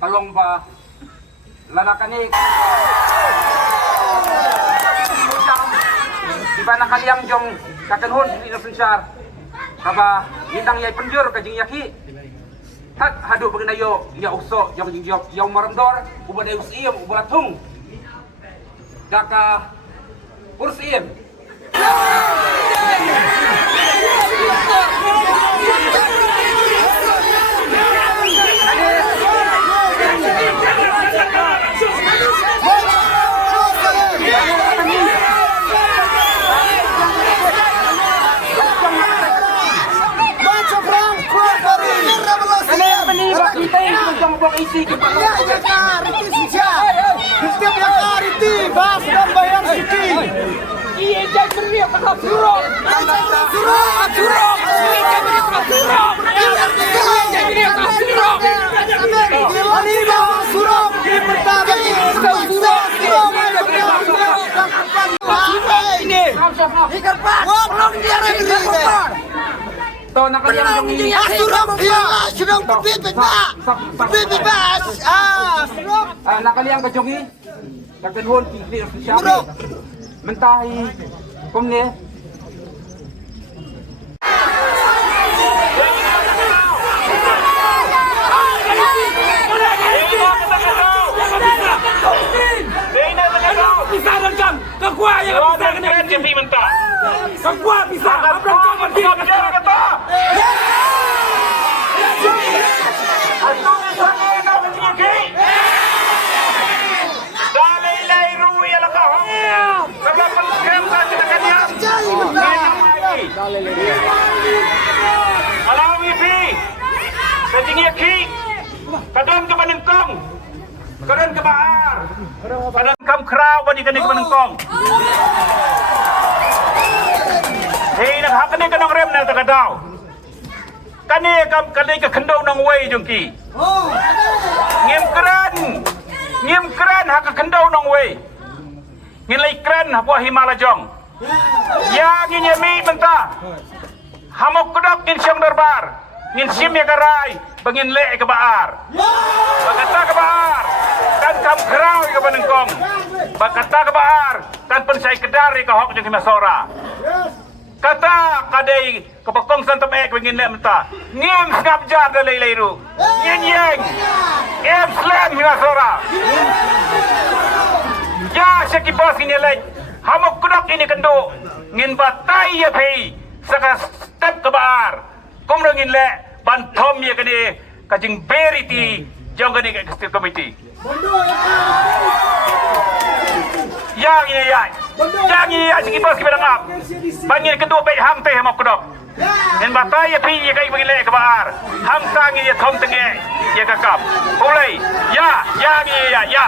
Kalong pa lalakanik. Di ba nakaliang jong kakanhon di nasunsyar. Kaba nitang yay penjur kajing yaki. Tat hadu bagnayo ya uso jong yaw maramdor ubad ay usiem ubalatung. Daka ursiem. To nakaliang yung nakaliang kajongi kaganhon kikli official mentahi komne bisa rencang kekuat yang bisa kena jadi mentah kekuat bisa abang kau mati kata Alawi bi kajing yaki kadon ke Banengkong kadon ke Baar kadon kam kraw bani kanik Banengkong hei nak hak ni kanong rem na takadaw kani kam kani ke kendau nang wei jongki ngim kran hak ke kendau nang wei ngilai kran hapua Himalajong ya nginyemi mentah hamok kedok ngin siang darbar ngin sim ya garai bangin le ke Baar bakata ke Baar kan kam kerau ke Banengkong bakata ke Baar kan pensai kedari ke hok jeung Himasora kata kadai ke Pekong santam ek bangin le mentah ngim ngap jar dalai leiru ngin yeng em slam Himasora ya seki bos ngin le hamok kedok ini kendo ngin batai ya pei saka step ke Baar kum ngin le ban thom ya kene kajing beriti jong kene ke state committee yang ya segi bos ki bedangap bangin kedua pei ham teh hamok kedok ngin batai ya pei ya kai bagi le ke Baar ham sang ya thom tenge ya kakap ulai ya